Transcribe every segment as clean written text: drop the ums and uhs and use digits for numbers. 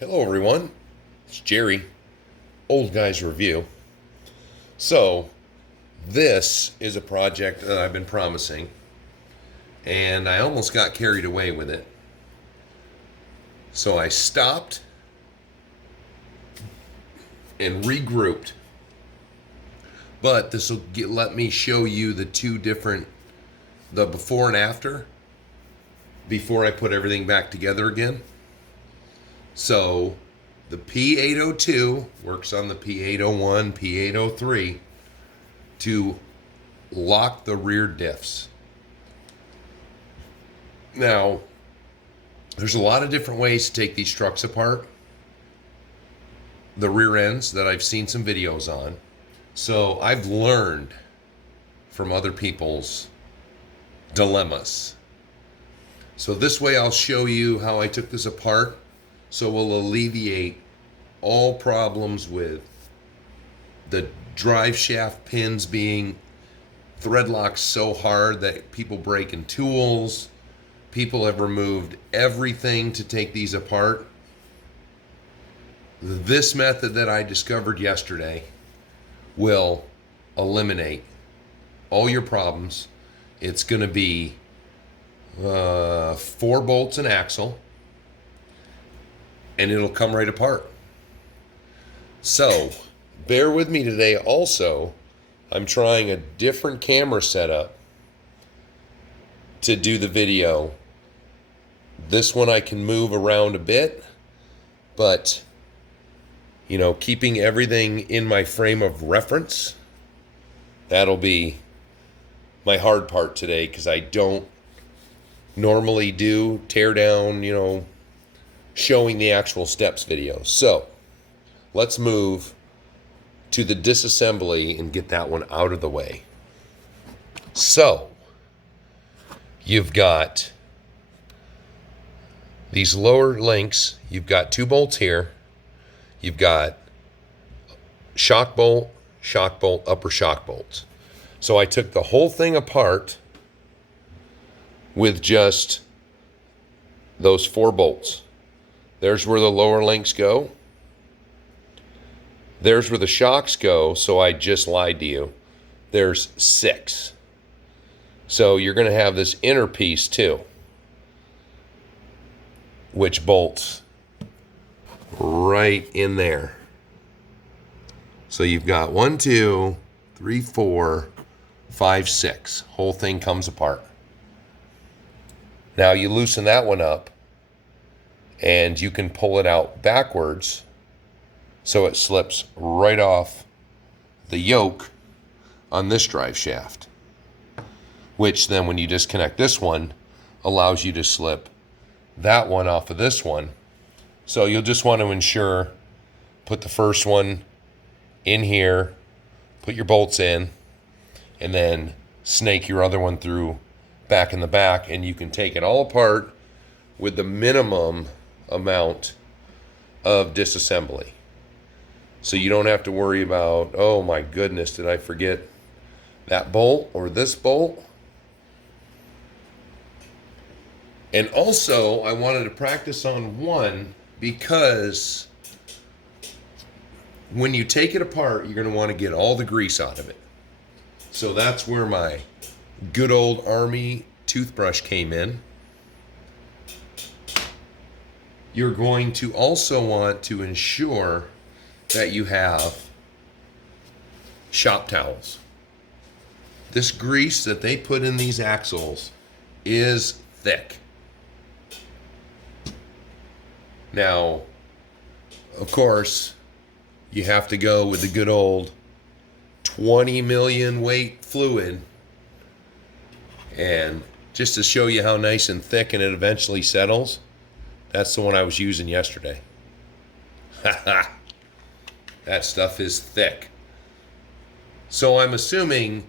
Hello everyone, it's Jerry, Old Guys Review. So, this is a project that I've been promising, and I almost got carried away with it. So I stopped and regrouped. But this will let me show you the the before and after, before I put everything back together again. So, the P802 works on the P801, P803 to lock the rear diffs. Now, there's a lot of different ways to take these trucks apart. The rear ends that I've seen some videos on. So I've learned from other people's dilemmas. So this way I'll show you how I took this apart, so we'll alleviate all problems with the drive shaft pins being thread locked so hard that people break in tools. People have removed everything to take these apart. This method that I discovered yesterday will eliminate all your problems. It's going to be 4 bolts and axle, and it'll come right apart. So, bear with me today. Also, I'm trying a different camera setup to do the video. This one I can move around a bit, but keeping everything in my frame of reference, that'll be my hard part today, because I don't normally do tear down, showing the actual steps videos. So let's move to the disassembly and get that one out of the way. So you've got these lower links. You've got 2 bolts here. You've got shock bolt, upper shock bolts. So I took the whole thing apart with just those 4 bolts. There's where the lower links go. There's where the shocks go, so I just lied to you. There's 6. So you're going to have this inner piece too, which bolts right in there. So you've got 1, 2, 3, 4, 5, 6. Whole thing comes apart. Now you loosen that one up, and you can pull it out backwards so it slips right off the yoke on this drive shaft, which then when you disconnect this one allows you to slip that one off of this one. So you'll just want to ensure, put the first one in here, put your bolts in, and then snake your other one through back in the back, and you can take it all apart with the minimum amount of disassembly. So you don't have to worry about, oh my goodness, did I forget that bolt or this bolt? And also, I wanted to practice on one, because when you take it apart, you're going to want to get all the grease out of it. So that's where my good old Army toothbrush came in. You're going to also want to ensure that you have shop towels. This grease that they put in these axles is thick. Now, of course, you have to go with the good old 20 million weight fluid. And just to show you how nice and thick and it eventually settles, that's the one I was using yesterday. That stuff is thick. So I'm assuming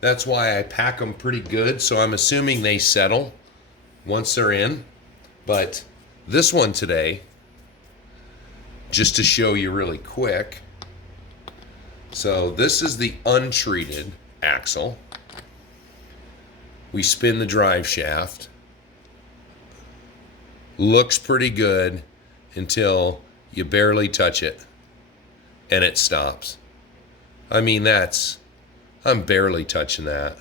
that's why I pack them pretty good. So I'm assuming they settle once they're in. But this one today, just to show you really quick. So this is the untreated axle. We spin the drive shaft. Looks pretty good. until you barely touch it and it stops. I mean, I'm barely touching that.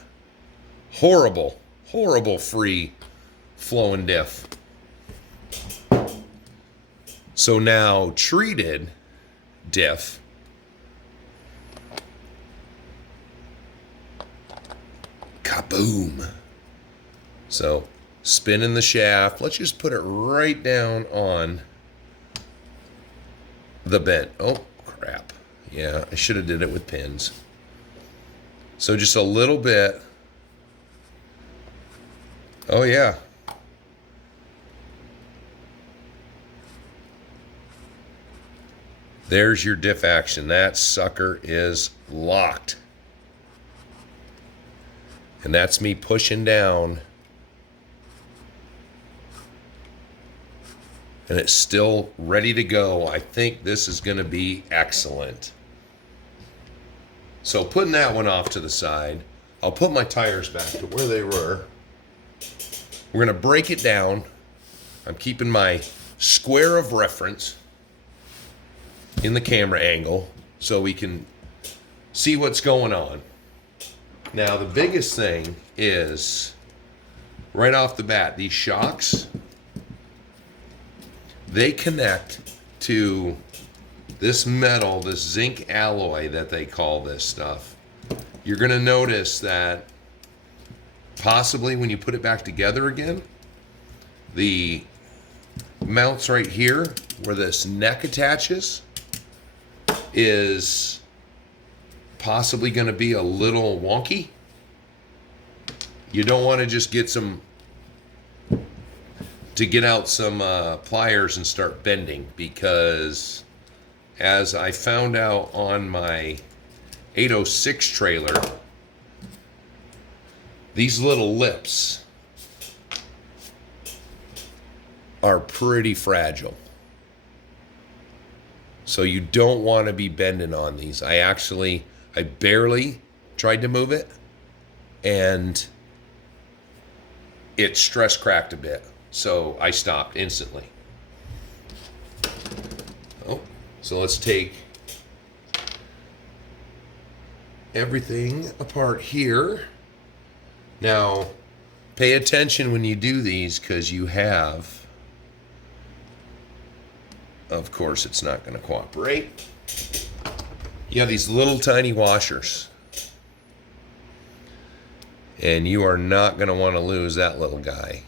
Horrible, horrible free flowing diff. So now treated diff, kaboom. So spinning the shaft. Let's just put it right down on the bent. Oh, crap. Yeah, I should have did it with pins. So just a little bit. Oh, yeah. There's your diff action. That sucker is locked. And that's me pushing down. And it's still ready to go. I think this is going to be excellent. So putting that one off to the side, I'll put my tires back to where they were. We're going to break it down. I'm keeping my square of reference in the camera angle so we can see what's going on. Now, the biggest thing is, right off the bat, these shocks, they connect to this metal, this zinc alloy that they call this stuff. You're going to notice that possibly when you put it back together again, the mounts right here where this neck attaches is possibly going to be a little wonky. You don't want to just get out some pliers and start bending, because as I found out on my 806 trailer, these little lips are pretty fragile. So you don't want to be bending on these. I barely tried to move it, and it stress cracked a bit. So I stopped instantly. Oh, so let's take everything apart here. Now, pay attention when you do these, because you have, of course, it's not going to cooperate. You have these little tiny washers, and you are not going to want to lose that little guy.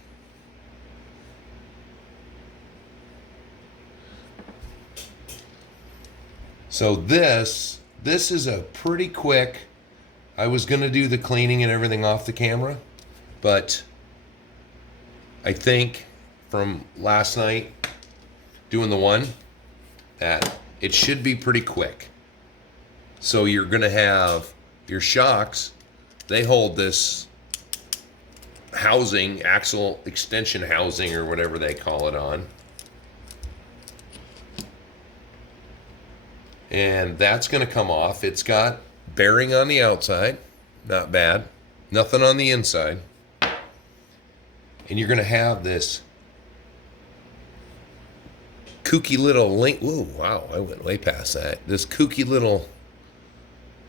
So this is a pretty quick, I was going to do the cleaning and everything off the camera, but I think from last night doing the one that it should be pretty quick. So you're going to have your shocks, they hold this housing, axle extension housing or whatever they call it on. And that's going to come off. It's got bearing on the outside, not bad. Nothing on the inside. And you're going to have this kooky little link. Whoa, wow, I went way past that. This kooky little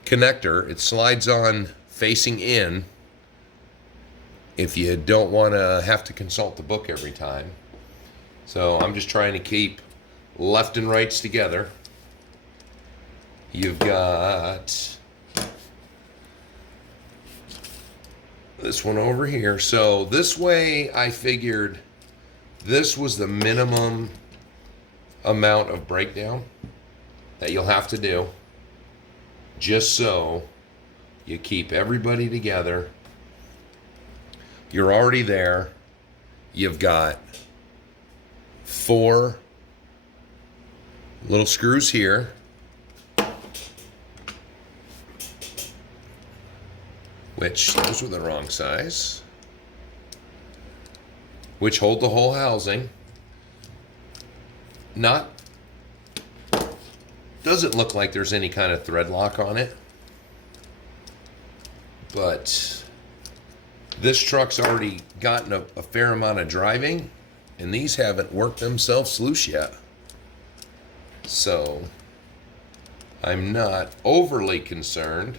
connector. It slides on facing in if you don't want to have to consult the book every time. So I'm just trying to keep left and rights together. You've got this one over here. So this way I figured this was the minimum amount of breakdown that you'll have to do, just so you keep everybody together. You're already there. You've got 4 little screws here. Which, those were the wrong size. Which hold the whole housing. Doesn't look like there's any kind of thread lock on it. But this truck's already gotten a fair amount of driving, and these haven't worked themselves loose yet. So I'm not overly concerned,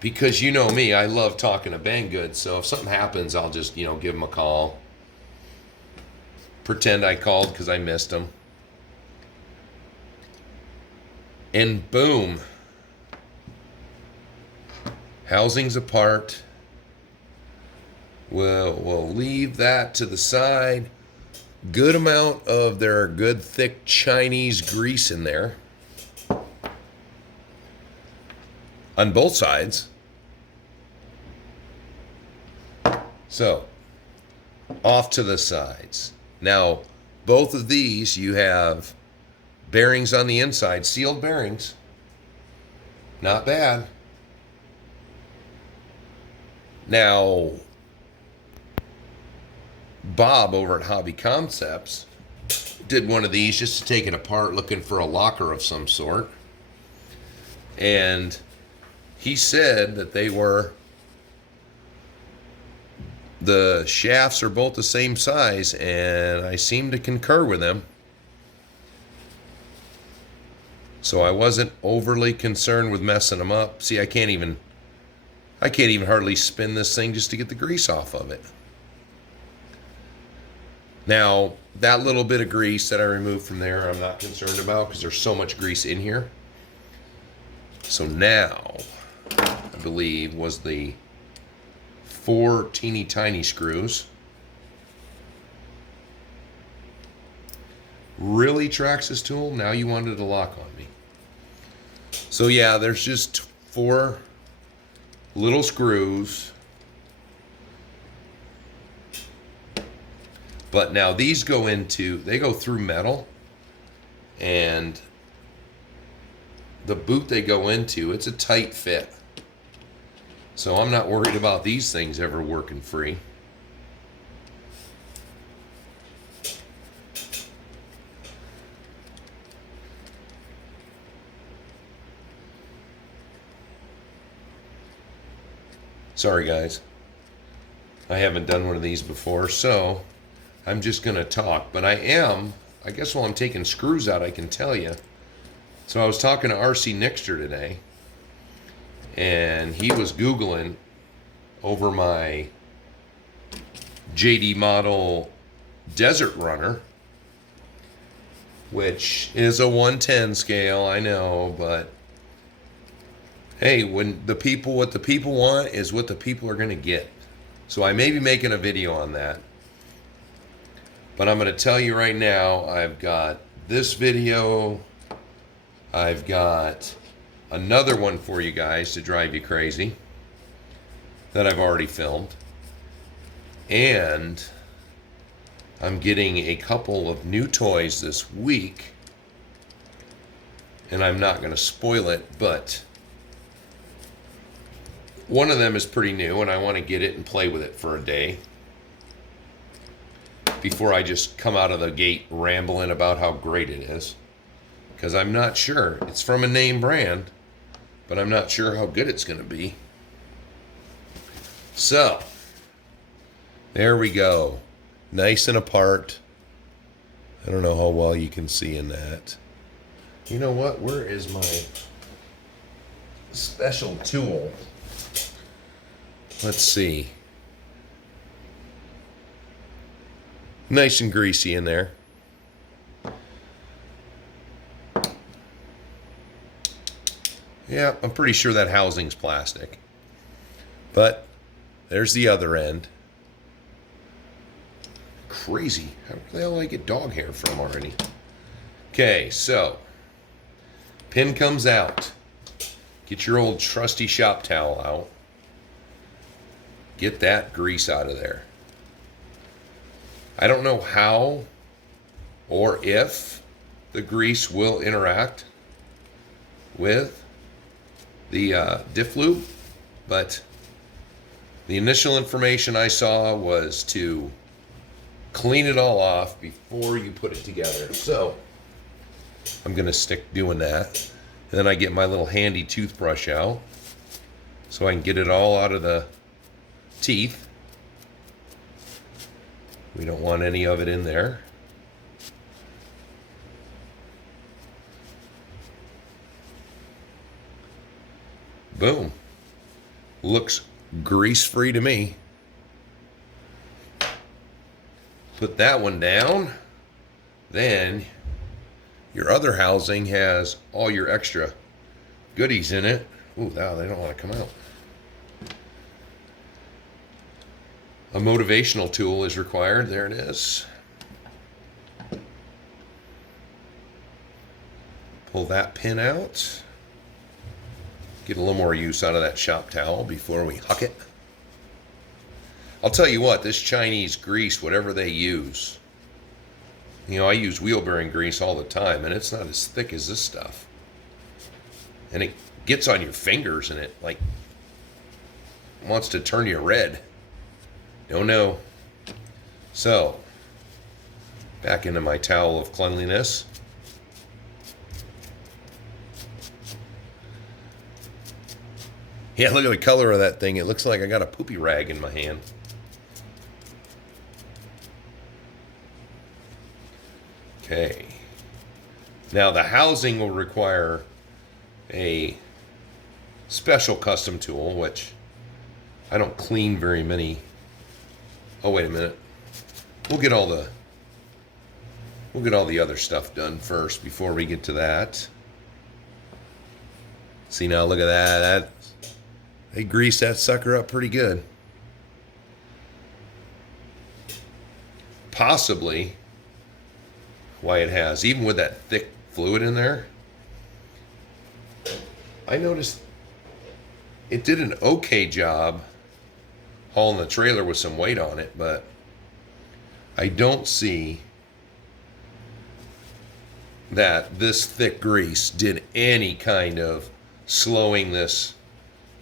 because you know me, I love talking to Banggood. So if something happens, I'll just, give them a call. Pretend I called because I missed them. And boom. Housings apart. We'll leave that to the side. Good amount of their good thick Chinese grease in there. On both sides. So, off to the sides. Now, both of these, you have bearings on the inside, sealed bearings. Not bad. Now, Bob over at Hobby Concepts did one of these just to take it apart, looking for a locker of some sort. And he said that the shafts are both the same size, and I seem to concur with him. So I wasn't overly concerned with messing them up. See, I can't even hardly spin this thing just to get the grease off of it. Now, that little bit of grease that I removed from there, I'm not concerned about because there's so much grease in here. So now, I believe, was the 4 teeny tiny screws. Really, Traxxas tool? Now you wanted to lock on me. So yeah, there's just 4 little screws. But now these they go through metal, and the boot they go into, it's a tight fit. So I'm not worried about these things ever working free. Sorry guys, I haven't done one of these before, so I'm just going to talk. But I guess while I'm taking screws out, I can tell you. So I was talking to RC Nixter today, and he was Googling over my JD model Desert Runner, which is a 110 scale, I know, but hey, what the people want is what the people are going to get. So I may be making a video on that. But I'm going to tell you right now, I've got this video. I've got another one for you guys to drive you crazy that I've already filmed. And I'm getting a couple of new toys this week. And I'm not going to spoil it, but one of them is pretty new, and I want to get it and play with it for a day before I just come out of the gate rambling about how great it is. Because I'm not sure. It's from a name brand, but I'm not sure how good it's going to be. So, there we go. Nice and apart. I don't know how well you can see in that. You know what? Where is my special tool? Let's see. Nice and greasy in there. Yeah, I'm pretty sure that housing's plastic. But there's the other end. Crazy. How the hell did I get dog hair from already? Okay, so pin comes out. Get your old trusty shop towel out. Get that grease out of there. I don't know how or if the grease will interact with the diff loop, but the initial information I saw was to clean it all off before you put it together. So I'm going to stick doing that. And then I get my little handy toothbrush out so I can get it all out of the teeth. We don't want any of it in there. Boom. Looks grease-free to me. Put that one down. Then your other housing has all your extra goodies in it. Ooh, wow, they don't want to come out. A motivational tool is required. There it is. Pull that pin out. Get a little more use out of that shop towel before we huck it. I'll tell you what, this Chinese grease, whatever they use, you know, I use wheel bearing grease all the time, and it's not as thick as this stuff. And it gets on your fingers, and it, like, wants to turn you red. Don't know. So, back into my towel of cleanliness. Yeah, look at the color of that thing. It looks like I got a poopy rag in my hand. Okay. Now the housing will require a special custom tool, which I don't clean very many. Oh, wait a minute. We'll get all the other stuff done first before we get to that. See, now look at that. They grease that sucker up pretty good. Possibly why it has, even with that thick fluid in there, I noticed it did an okay job hauling the trailer with some weight on it, but I don't see that this thick grease did any kind of slowing this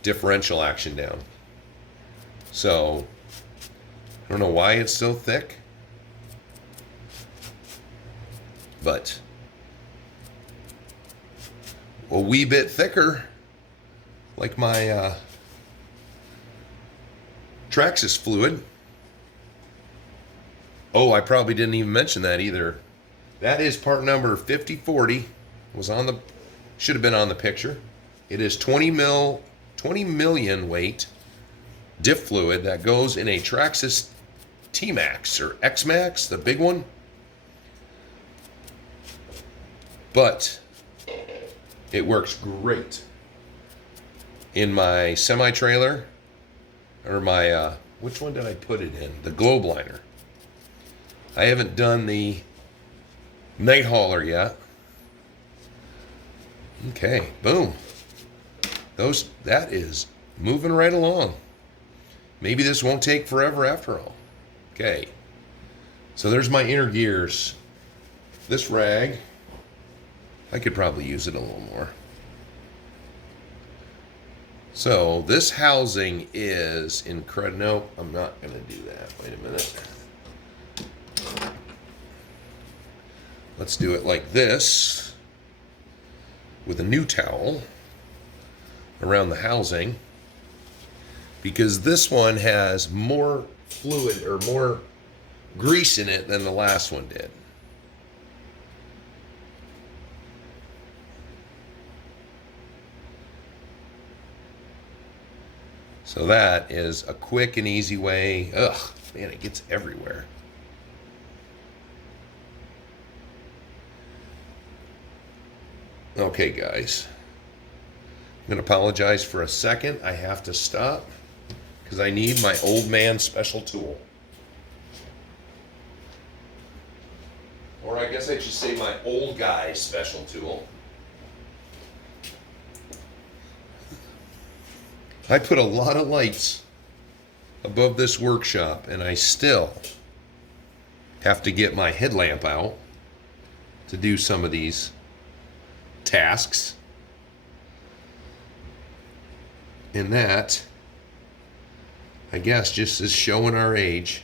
differential action down. So I don't know why it's so thick, but a wee bit thicker, like my Traxxas fluid. Oh, I probably didn't even mention that either. That is part number 5040. Was on the, should have been on the picture. It is 20 million weight diff fluid that goes in a Traxxas T-Max or X-Max, the big one. But it works great in my semi-trailer, or my, which one did I put it in? The globe liner. I haven't done the night hauler yet. Okay, boom. That is moving right along. Maybe this won't take forever after all. Okay, so there's my inner gears. This rag, I could probably use it a little more. So this housing is incredible. No, I'm not going to do that. Wait a minute. Let's do it like this with a new towel around the housing, because this one has more fluid or more grease in it than the last one did. So that is a quick and easy way. Ugh, man, it gets everywhere. Okay, guys. I'm going to apologize for a second. I have to stop because I need my old man special tool. Or I guess I should say my old guy special tool. I put a lot of lights above this workshop, and I still have to get my headlamp out to do some of these tasks. And that, I guess, just is showing our age.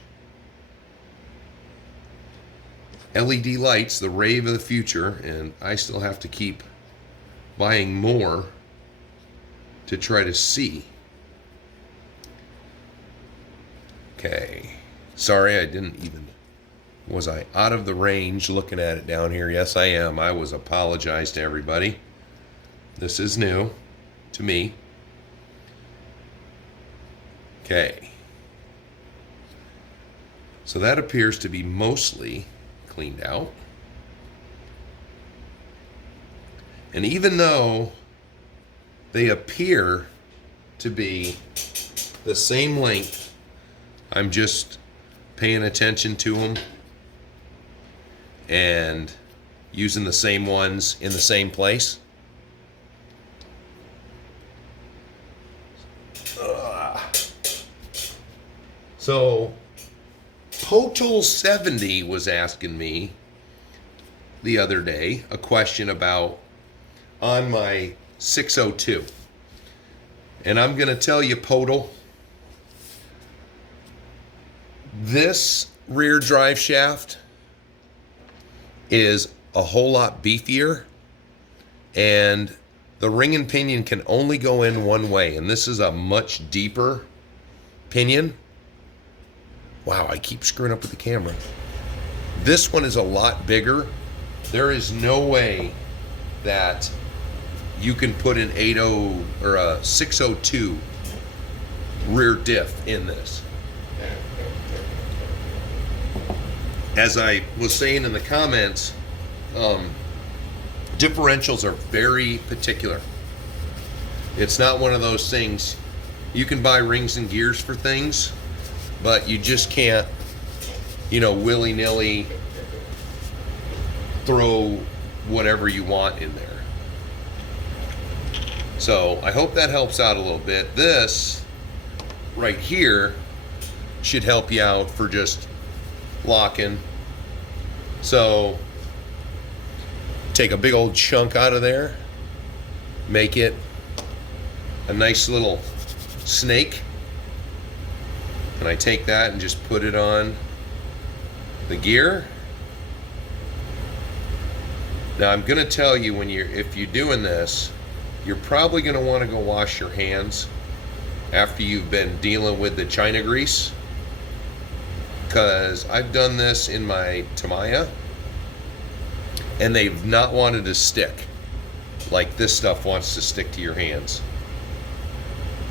LED lights, the rave of the future, and I still have to keep buying more to try to see. Okay. Sorry, I didn't even... Was I out of the range looking at it down here? Yes, I am. I was apologize to everybody. This is new to me. Okay. So that appears to be mostly cleaned out. And even though they appear to be the same length, I'm just paying attention to them and using the same ones in the same place. So P802 was asking me the other day a question about on my 602. And I'm going to tell you, P802, this rear drive shaft is a whole lot beefier, and the ring and pinion can only go in one way, and this is a much deeper pinion. Wow, I keep screwing up with the camera. This one is a lot bigger. There is no way that you can put an 80 or a 602 rear diff in this. As I was saying in the comments, differentials are very particular. It's not one of those things, you can buy rings and gears for things, but you just can't, willy-nilly throw whatever you want in there. So I hope that helps out a little bit. This right here should help you out for just locking. So take a big old chunk out of there, make it a nice little snake, and I take that and just put it on the gear. Now I'm going to tell you, if you're doing this, you're probably going to want to go wash your hands after you've been dealing with the China grease, because I've done this in my Tamiya and they've not wanted to stick like this stuff wants to stick to your hands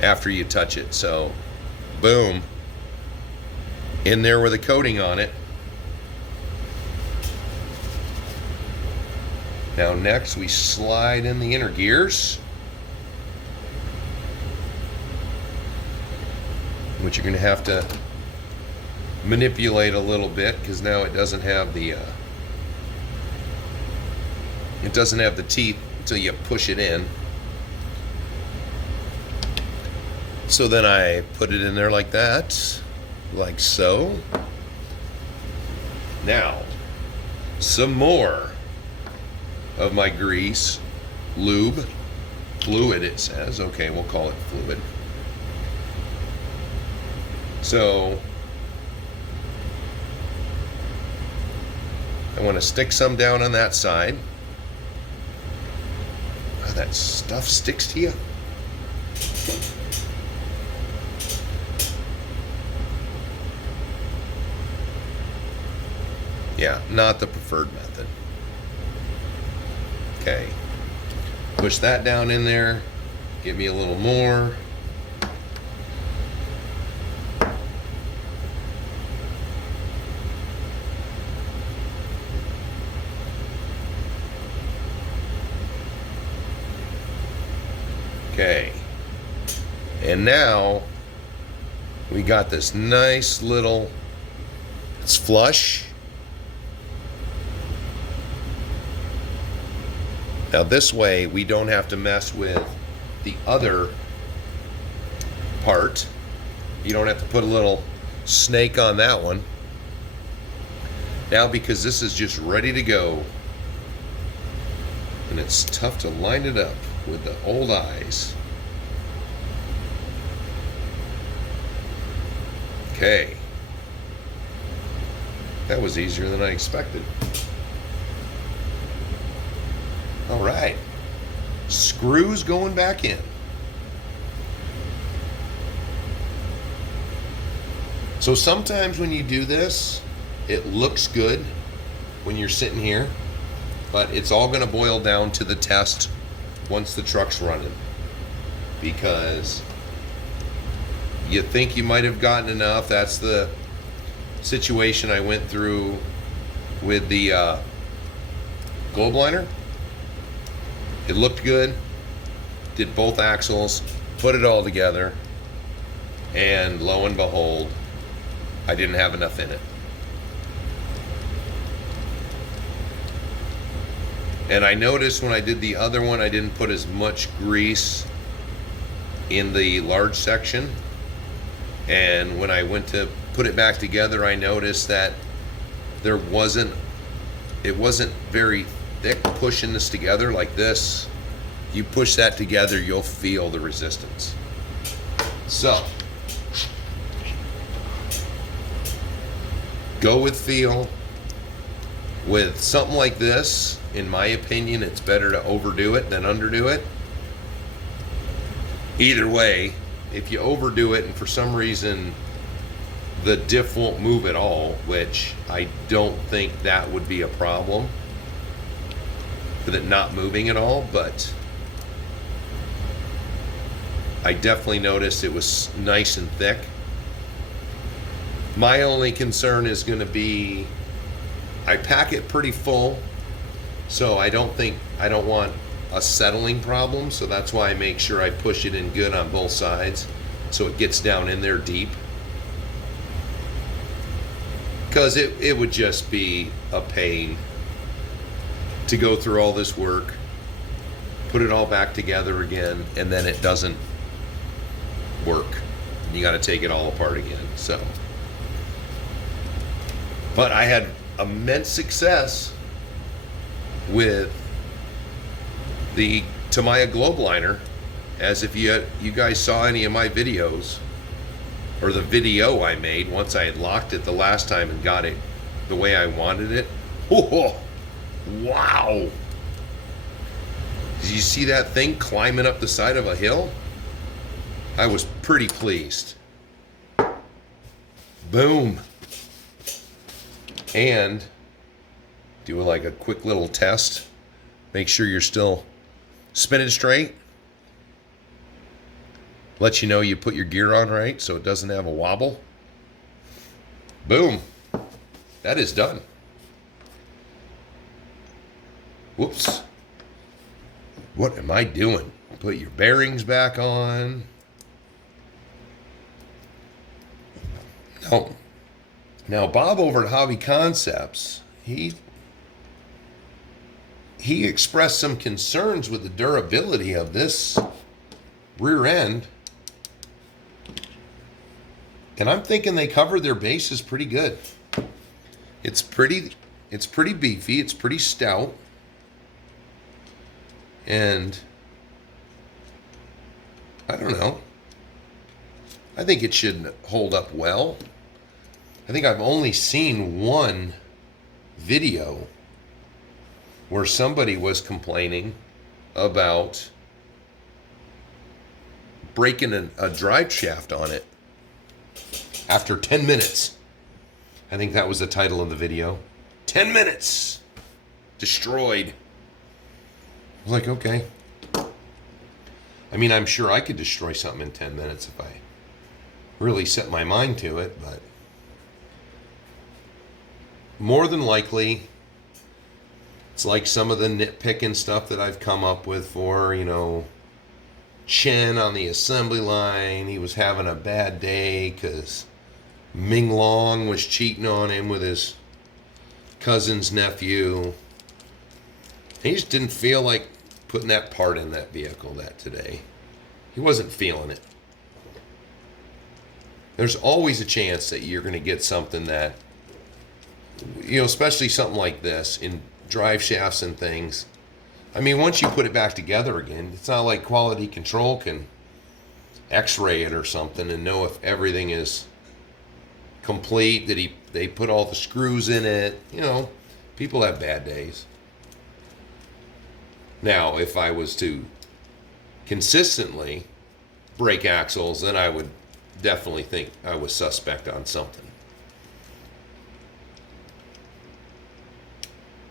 after you touch it. So boom, in there with a coating on it. Now next we slide in the inner gears, which you're going to have to manipulate a little bit because now it doesn't have the teeth until you push it in. So then I put it in there like that, like so. Now some more of my grease, lube, fluid it says. Okay, we'll call it fluid. So I want to stick some down on that side. Oh, that stuff sticks to you. Yeah, not the preferred method. Okay, push that down in there, give me a little more. Okay, and now we got this nice little, it's flush. Now this way we don't have to mess with the other part. You don't have to put a little snake on that one. Now because this is just ready to go, and it's tough to line it up with the old eyes. Okay. That was easier than I expected. All right, screws going back in. So sometimes when you do this, it looks good when you're sitting here, but it's all going to boil down to the test once the truck's running, because You think you might have gotten enough. That's the situation I went through with the globe liner. It looked good. Did both axles, put it all together, and lo and behold, I didn't have enough in it. And I noticed when I did the other one, I didn't put as much grease in the large section. And when I went to put it back together, I noticed that it wasn't very thick pushing this together like this. You push that together, you'll feel the resistance. So, go with feel. With something like this, in my opinion, it's better to overdo it than underdo it. Either way, if you overdo it and for some reason the diff won't move at all, which I don't think that would be a problem with it not moving at all, but I definitely noticed it was nice and thick. My only concern is going to be I pack it pretty full, so I don't want a settling problem, so that's why I make sure I push it in good on both sides so it gets down in there deep. Because it would just be a pain to go through all this work, put it all back together again, and then it doesn't work. You got to take it all apart again. So, but I had immense success with the Tamiya globe liner, as if you guys saw any of my videos, or the video I made once I had locked it the last time and got it the way I wanted it. Oh, wow. Did you see that thing climbing up the side of a hill? I was pretty pleased. Boom. And do like a quick little test. Make sure you're still spinning straight. Let you know you put your gear on right so it doesn't have a wobble. Boom. That is done. Whoops. What am I doing? Put your bearings back on. Now Bob over at Hobby Concepts, he expressed some concerns with the durability of this rear end. And I'm thinking they covered their bases pretty good. It's pretty beefy, it's pretty stout. And I don't know. I think it should hold up well. I think I've only seen one video where somebody was complaining about breaking a drive shaft on it after 10 minutes. I think that was the title of the video. 10 minutes. Destroyed. I was like, okay. I mean, I'm sure I could destroy something in 10 minutes if I really set my mind to it, but more than likely, it's like some of the nitpicking stuff that I've come up with for, Chen on the assembly line. He was having a bad day because Ming Long was cheating on him with his cousin's nephew. He just didn't feel like putting that part in that vehicle today. He wasn't feeling it. There's always a chance that you're going to get something that, especially something like this in drive shafts and things. I mean, once you put it back together again, it's not like quality control can x-ray it or something and know if everything is complete, that they put all the screws in it. People have bad days. Now, if I was to consistently break axles, then I would definitely think I was suspect on something.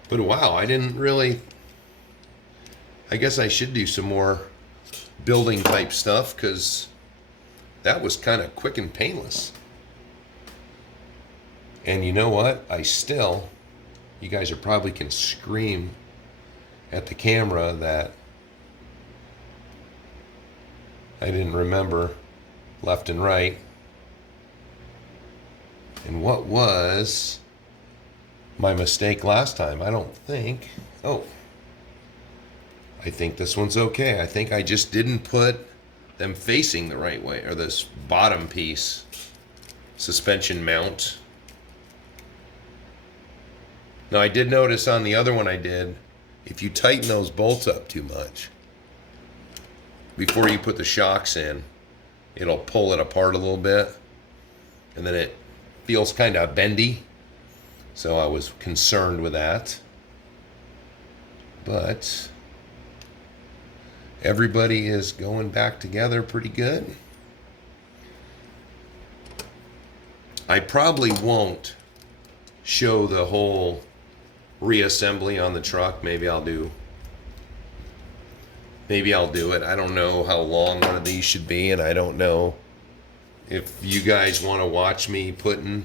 But wow, I guess I should do some more building type stuff, because That was kind of quick and painless. And you know what? You guys are probably can scream at the camera that I didn't remember left and right. And what was my mistake last time? I don't think. Oh, I think this one's okay. I think I just didn't put them facing the right way, or this bottom piece, suspension mount. Now I did notice on the other one if you tighten those bolts up too much, before you put the shocks in, it'll pull it apart a little bit, and then it feels kind of bendy. So I was concerned with that. But everybody is going back together pretty good. I probably won't show the whole reassembly on the truck. Maybe I'll do it. I don't know how long one of these should be, and I don't know if you guys want to watch me putting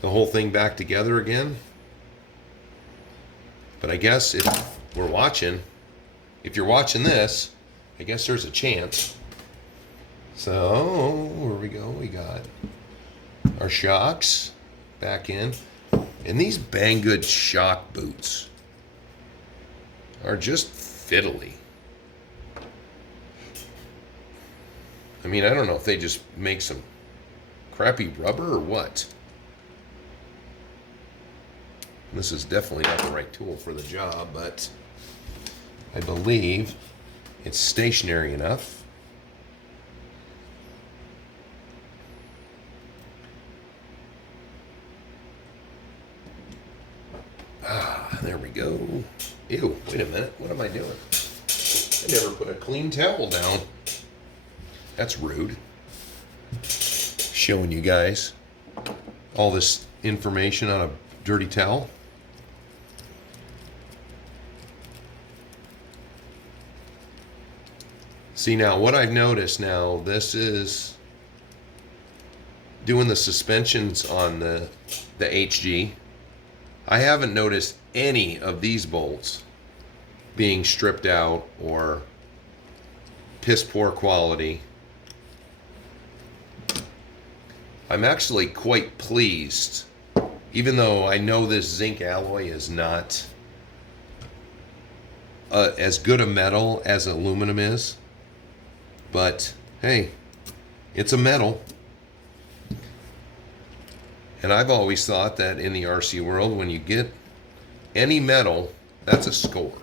the whole thing back together again. But I guess if you're watching this, I guess there's a chance. So, here we go. We got our shocks back in. And these Banggood shock boots are just fiddly. I mean, I don't know if they just make some crappy rubber or what. This is definitely not the right tool for the job, but I believe it's stationary enough. There we go. Ew, wait a minute. What am I doing? I never put a clean towel down. That's rude. Showing you guys all this information on a dirty towel. See, now what I've noticed now, this is doing the suspensions on the HG. I haven't noticed any of these bolts being stripped out or piss poor quality. I'm actually quite pleased, even though I know this zinc alloy is not as good a metal as aluminum is, but hey, it's a metal. And I've always thought that in the RC world, when you get any metal, that's a score.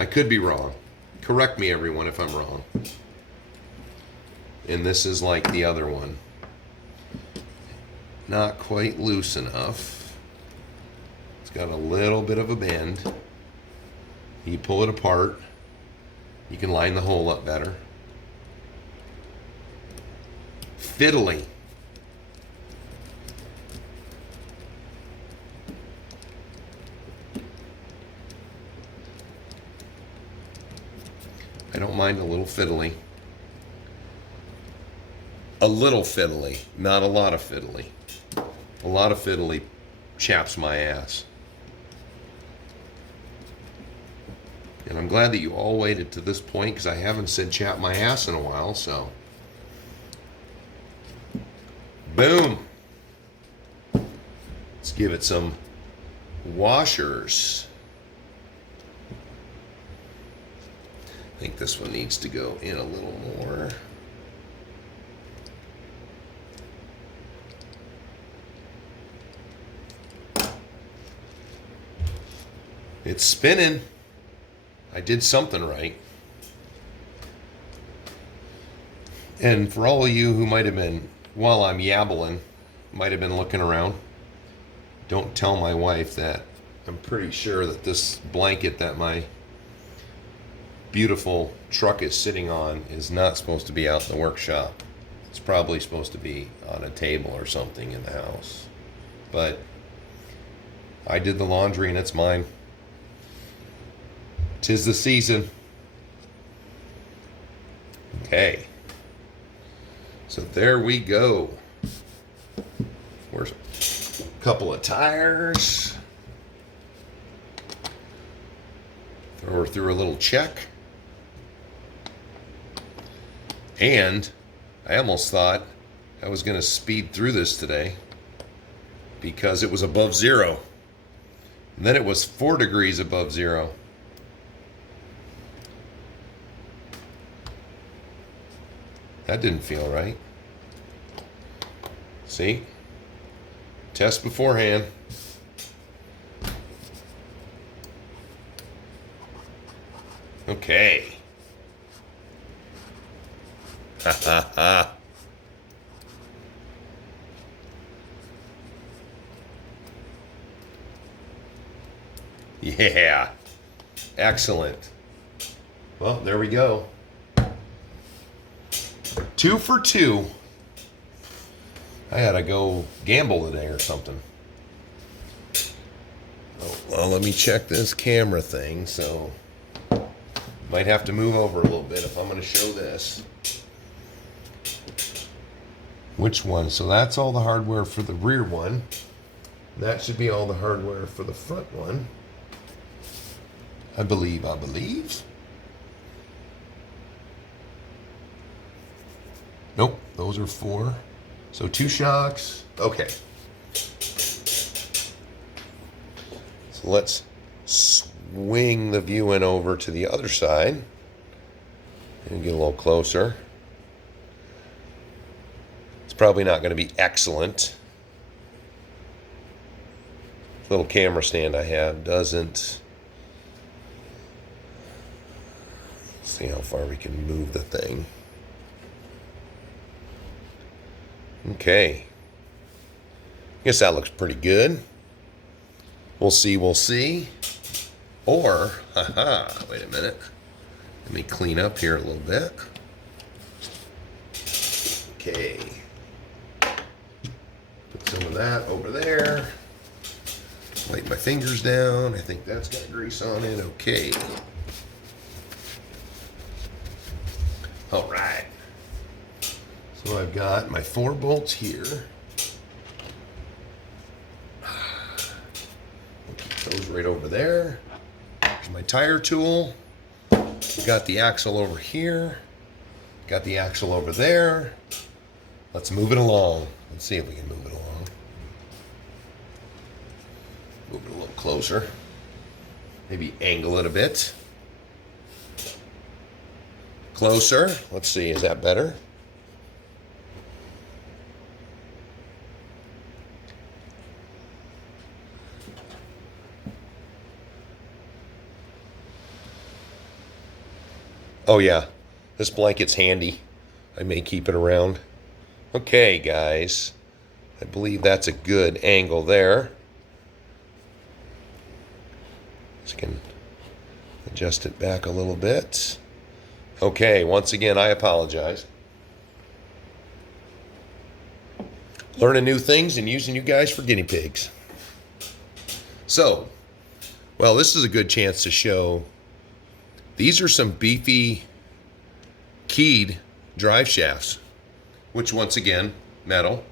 I could be wrong. Correct me, everyone, if I'm wrong. And this is like the other one. Not quite loose enough. It's got a little bit of a bend. You pull it apart. You can line the hole up better. Fiddly. I don't mind a little fiddly. A little fiddly, not a lot of fiddly. A lot of fiddly chaps my ass. And I'm glad that you all waited to this point, because I haven't said chap my ass in a while, so. Boom. Let's give it some washers. I think this one needs to go in a little more. It's spinning. I did something right. And for all of you who might have been, while I'm yabbling, might have been looking around, don't tell my wife that I'm pretty sure that this blanket that my beautiful truck is sitting on is not supposed to be out in the workshop. It's probably supposed to be on a table or something in the house. But I did the laundry and it's mine. 'Tis the season. Okay. So there we go. Where's a couple of tires? Throw her through a little check. And I almost thought I was going to speed through this today because it was above zero. And then it was 4 degrees above zero. That didn't feel right. See? Test beforehand. Okay. Ha ha ha. Yeah. Excellent. Well, there we go. 2 for 2. I gotta go gamble today or something. Oh, well, let me check this camera thing. So, might have to move over a little bit if I'm going to show this. Which one? So that's all the hardware for the rear one. That should be all the hardware for the front one. I believe. Nope, those are 4. So 2 shocks. Okay. So let's swing the view in over to the other side and get a little closer. It's probably not going to be excellent. The little camera stand I have doesn't. See how far we can move the thing. Okay. Guess that looks pretty good. We'll see. Or, wait a minute. Let me clean up here a little bit. Okay. Put some of that over there. Wipe my fingers down. I think that's got grease on it. Okay. All right. So I've got my 4 bolts here. Keep those right over there. There's my tire tool. Got the axle over here. Got the axle over there. Let's move it along. Let's see if we can move it along. Move it a little closer. Maybe angle it a bit. Closer. Let's see, is that better? Oh yeah, this blanket's handy. I may keep it around. Okay, guys. I believe that's a good angle there. Just can adjust it back a little bit. Okay, once again, I apologize. Learning new things and using you guys for guinea pigs. So, well, this is a good chance to show. These are some beefy keyed drive shafts, which once again, metal.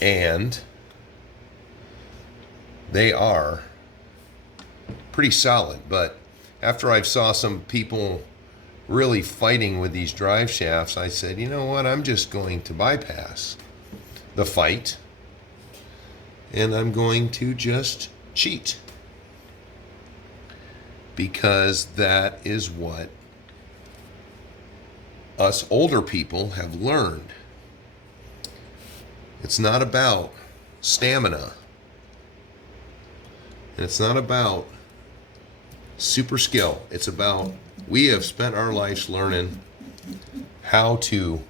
And they are pretty solid, but after I saw some people really fighting with these drive shafts, I said, you know what, I'm just going to bypass the fight and I'm going to just cheat. Because that is what us older people have learned. It's not about stamina. And it's not about super skill. It's about, we have spent our lives learning how to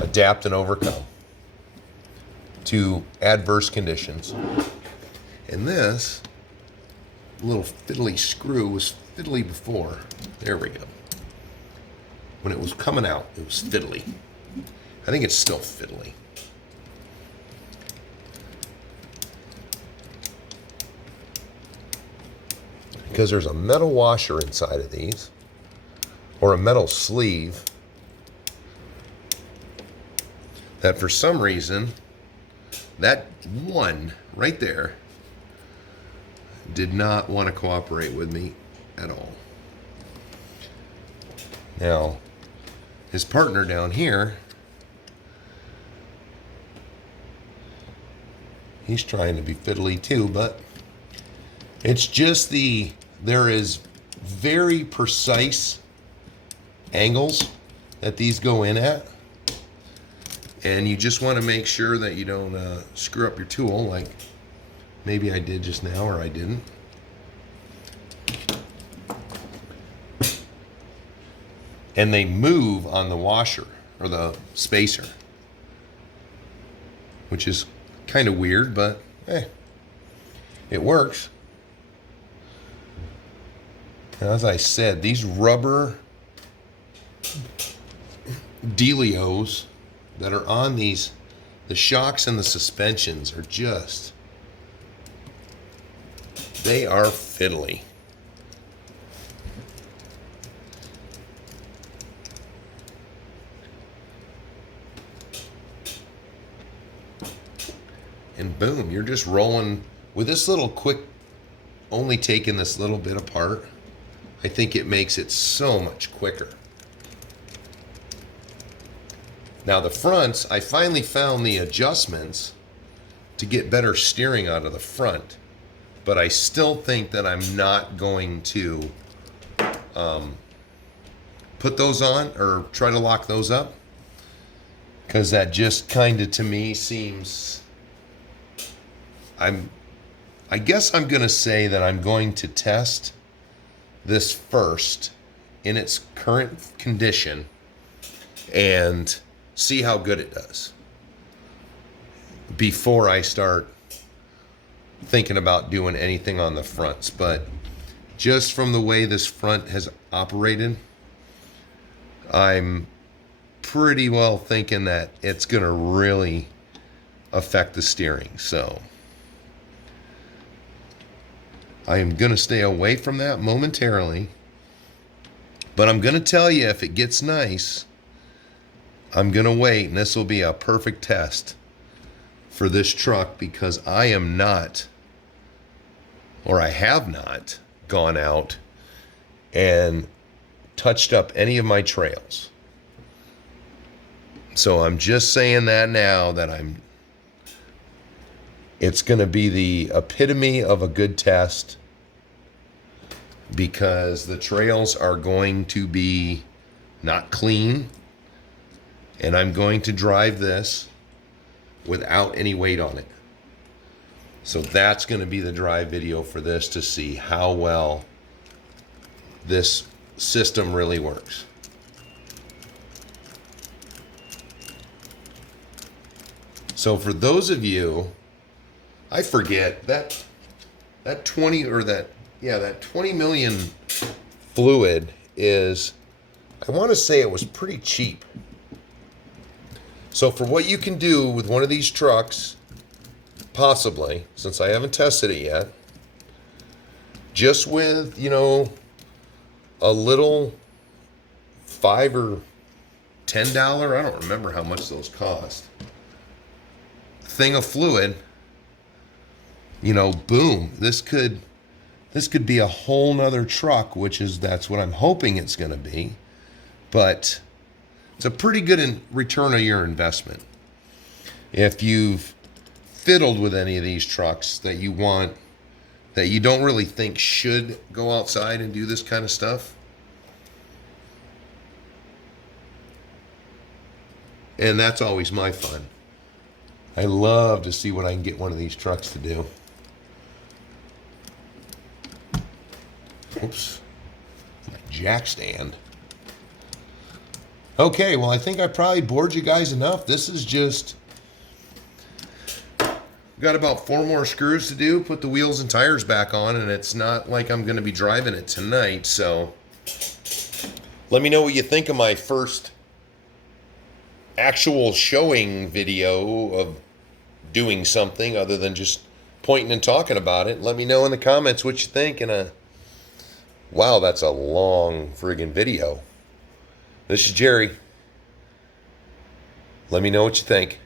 adapt and overcome to adverse conditions. And this little fiddly screw was fiddly before. There we go. When it was coming out, it was fiddly. I think it's still fiddly. Because there's a metal washer inside of these, or a metal sleeve. that for some reason, that one right there did not want to cooperate with me at all. Now, his partner down here, he's trying to be fiddly too, but it's just there is very precise angles that these go in at. And you just want to make sure that you don't screw up your tool like maybe I did just now, or I didn't. And they move on the washer or the spacer, which is kind of weird, but it works. Now, as I said, these rubber dealios that are on the shocks and the suspensions are just, they are fiddly. And boom, you're just rolling with this little quick, only taking this little bit apart. I think it makes it so much quicker. Now the fronts, I finally found the adjustments to get better steering out of the front, but I still think that I'm not going to put those on or try to lock those up, because that just kind of to me seems, I guess I'm going to say that I'm going to test this first in its current condition and see how good it does before I start thinking about doing anything on the fronts. But just from the way this front has operated, I'm pretty well thinking that it's going to really affect the steering. So I am going to stay away from that momentarily, but I'm going to tell you, if it gets nice, I'm going to wait, and this will be a perfect test for this truck, because I am not, or I have not, gone out and touched up any of my trails. So I'm just saying that now, that it's going to be the epitome of a good test, because the trails are going to be not clean, and I'm going to drive this without any weight on it. So that's going to be the drive video for this, to see how well this system really works. So for those of you, I forget that 20 million fluid is, I want to say it was pretty cheap. So for what you can do with one of these trucks, possibly, since I haven't tested it yet, just with, a little $5 or $10, I don't remember how much those cost, thing of fluid, boom, this could be a whole nother truck, that's what I'm hoping it's going to be. But it's a pretty good return of your investment. If you've fiddled with any of these trucks that you don't really think should go outside and do this kind of stuff, and that's always my fun. I love to see what I can get one of these trucks to do. Oops, my jack stand. Okay, well, I think I probably bored you guys enough. This is just, got about 4 more screws to do, put the wheels and tires back on, and it's not like I'm going to be driving it tonight. So let me know what you think of my first actual showing video of doing something other than just pointing and talking about it. Let me know in the comments what you think. And wow, that's a long friggin' video. This is Jerry. Let me know what you think.